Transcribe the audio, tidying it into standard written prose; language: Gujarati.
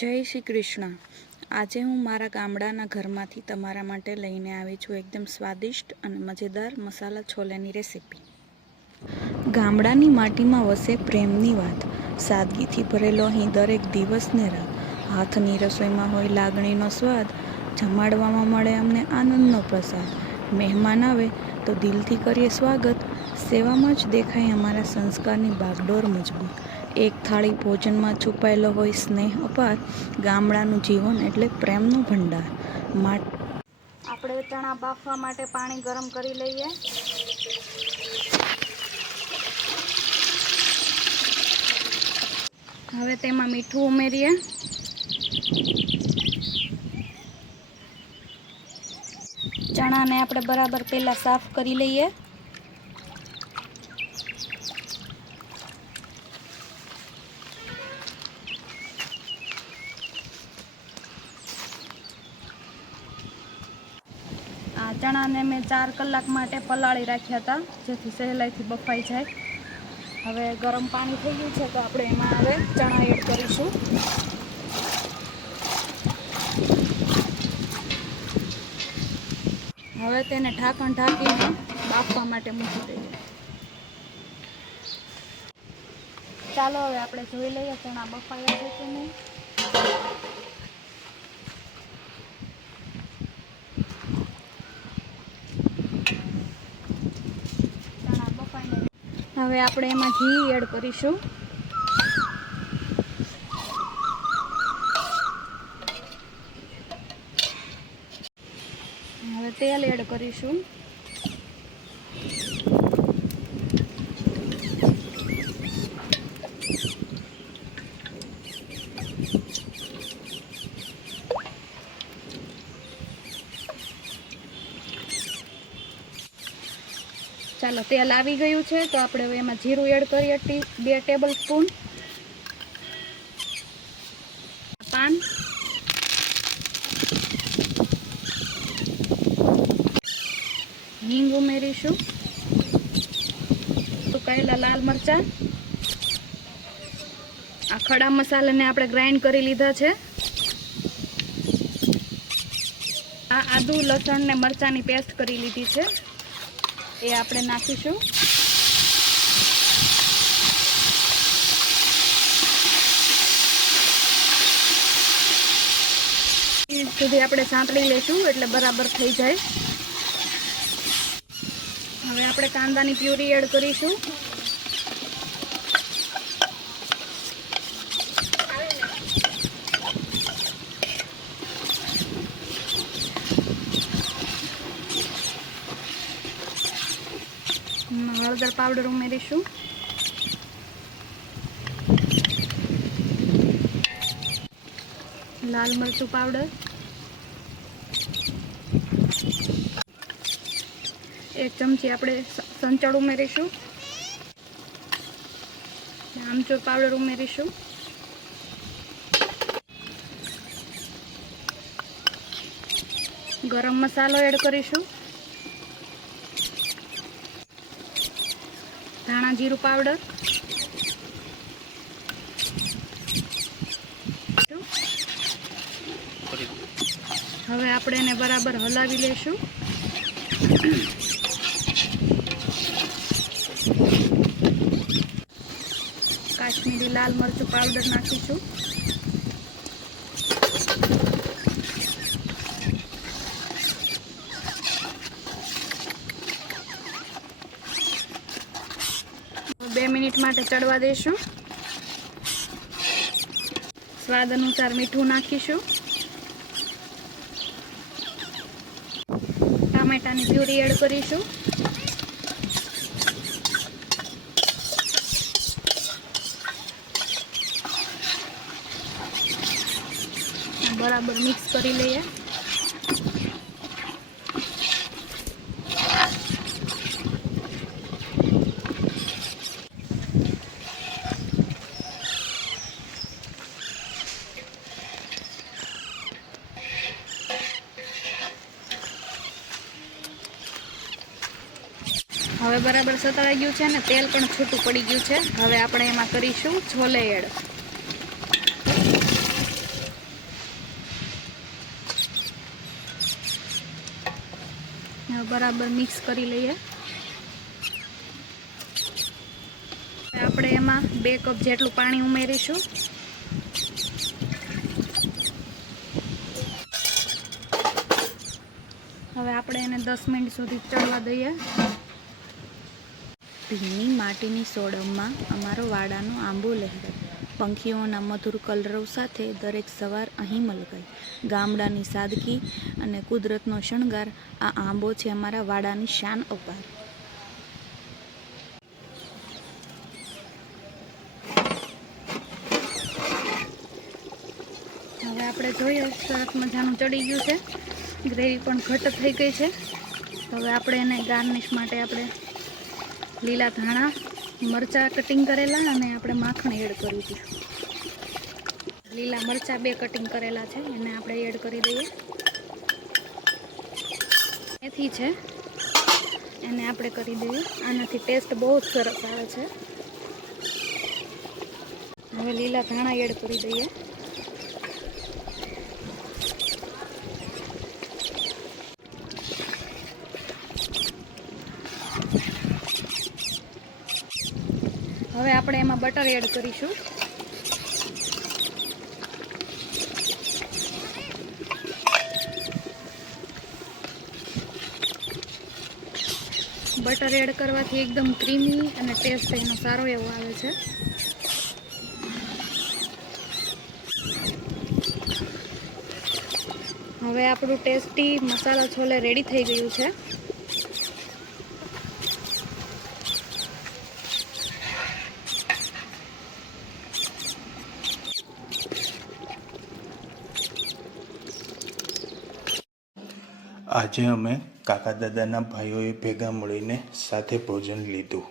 જય શ્રી કૃષ્ણ। આજે હું મારા ગામડાના ઘરમાંથી તમારા માટે લઈને આવી છું એકદમ સ્વાદિષ્ટ અને મજેદાર મસાલા છોલેની રેસીપી। ગામડાની માટીમાં વસે પ્રેમની વાત, સાદગીથી ભરેલો અહીં દરેક દિવસને રાત। હાથની રસોઈમાં હોય લાગણીનો સ્વાદ, જમાડવામાં મળે અમને આનંદનો પ્રસાદ। મહેમાન આવે તો દિલથી કરીએ સ્વાગત, સેવામાં જ દેખાય અમારા સંસ્કારની બાગડોર મજબૂત। એક થાળી ભોજનમાં છુપાયેલો હોય સ્નેહ અપાર, ગામડાનું જીવન એટલે પ્રેમનો ભંડાર। આપણે ચણા બાફવા માટે પાણી ગરમ કરી લઈએ। હવે તેમાં મીઠું ઉમેરીએ। ચણાને આપણે બરાબર પહેલાં સાફ કરી લઈએ। આ ચણાને મેં 4 કલાક માટે પલાળી રાખ્યા હતા, જેથી સહેલાઈથી બફાઈ જાય। હવે ગરમ પાણી થઈ ગયું છે તો આપણે એમાં હવે ચણા એડ કરીશું। હવે તેને ઢાંકણ ઢાંકીને બાફવા માટે મૂકી દઈએ। ચાલો હવે આપણે જોઈ લઈએ ચણા બફાયા છે કે નહીં। ચણા બફાઈને હવે આપણે એમાં ઘી એડ કરીશું। હવે તેલ એડ કરીશું। ચાલો તેલ આવી ગયું છે તો આપણે હવે એમાં જીરું એડ કરીએ 2 ટેબલ સ્પૂન, પાન, હિંગ ઉમેરીશું, સુકાયેલા લાલ મરચાં, આ ખડા મસાલાને આપણે ગ્રાઇન્ડ કરી લીધા છે, આ આદુ લસણ ને મરચાંની પેસ્ટ કરી લીધી છે એ આપણે નાખીશું। સુધી આપણે સાંતળી લઈશું એટલે બરાબર થઈ જાય। હવે આપણે કાંદાની પ્યુરી એડ કરીશું। હળદર પાવડર ઉમેરીશું, લાલ મરચું પાવડર, 1 ચમચી આપણે સંચળ ઉમેરીશું, આમચૂર પાવડર ઉમેરીશું, ગરમ મસાલો એડ કરીશું, ધાણા જીરું પાવડર, હવે આપણે એને બરાબર હલાવી લઈશું। કાશ્મીરી લાલ મરચું પાવડર નાખીશું, બે મિનિટ માટે ચડવા દઈશું। સ્વાદ અનુસાર મીઠું નાખીશું, ટામેટાની પ્યુરી એડ કરીશું, બરાબર મિક્સ કરી લઈએ। હવે બરાબર સતળાઈ ગયું છે ને તેલ પણ છૂટું પડી ગયું છે। હવે આપણે એમાં કરીશું છોલે એડ। બરાબર મિક્સ કરી લઈએ. આપણે એમાં 2 કપ જેટલું પાણી ઉમેરીશું. હવે આપણે એને 10 મિનિટ સુધી ચડવા દઈએ. ભીની માટીની સોડમમાં અમારો વાડાનો આંબો લહેરાય. પંખીઓના મધુર કલરવ સાથે દરેક સવાર અહીં મલકાય. ગામડાની સાદગી અને કુદરતનો શણગાર, આ આંબો છે અમારા વાડાની શાન અપાર. હવે આપણે જોઈએ સરસ મજાનું ચડી ગયું છે. ગ્રેવી પણ ઘટ થઈ ગઈ છે. હવે આપણે એને ગાર્નિશ માટે આપણે લીલા ધાણા, મરચાં કટિંગ કરેલા અને આપણે માખણ એડ કરી દઈશું. લીલા મરચાં 2 કટિંગ કરેલા છે એને આપણે એડ કરી દઈએ. મેથી છે એને આપણે કરી દઈએ. આનાથી ટેસ્ટ બહુ જ સરસ આવે છે. હવે લીલા ધાણા એડ કરી દઈએ. હવે આપણે એમાં બટર એડ કરીશું. બટર એડ કરવાથી એકદમ ક્રીમી અને ટેસ્ટ એનો સારો એવો આવે છે. હવે આપણું ટેસ્ટી મસાલા છોલે રેડી થઈ ગયું છે. આજે અમે કાકા દાદાના ભાઈઓએ ભેગા મળીને સાથે ભોજન લીધું.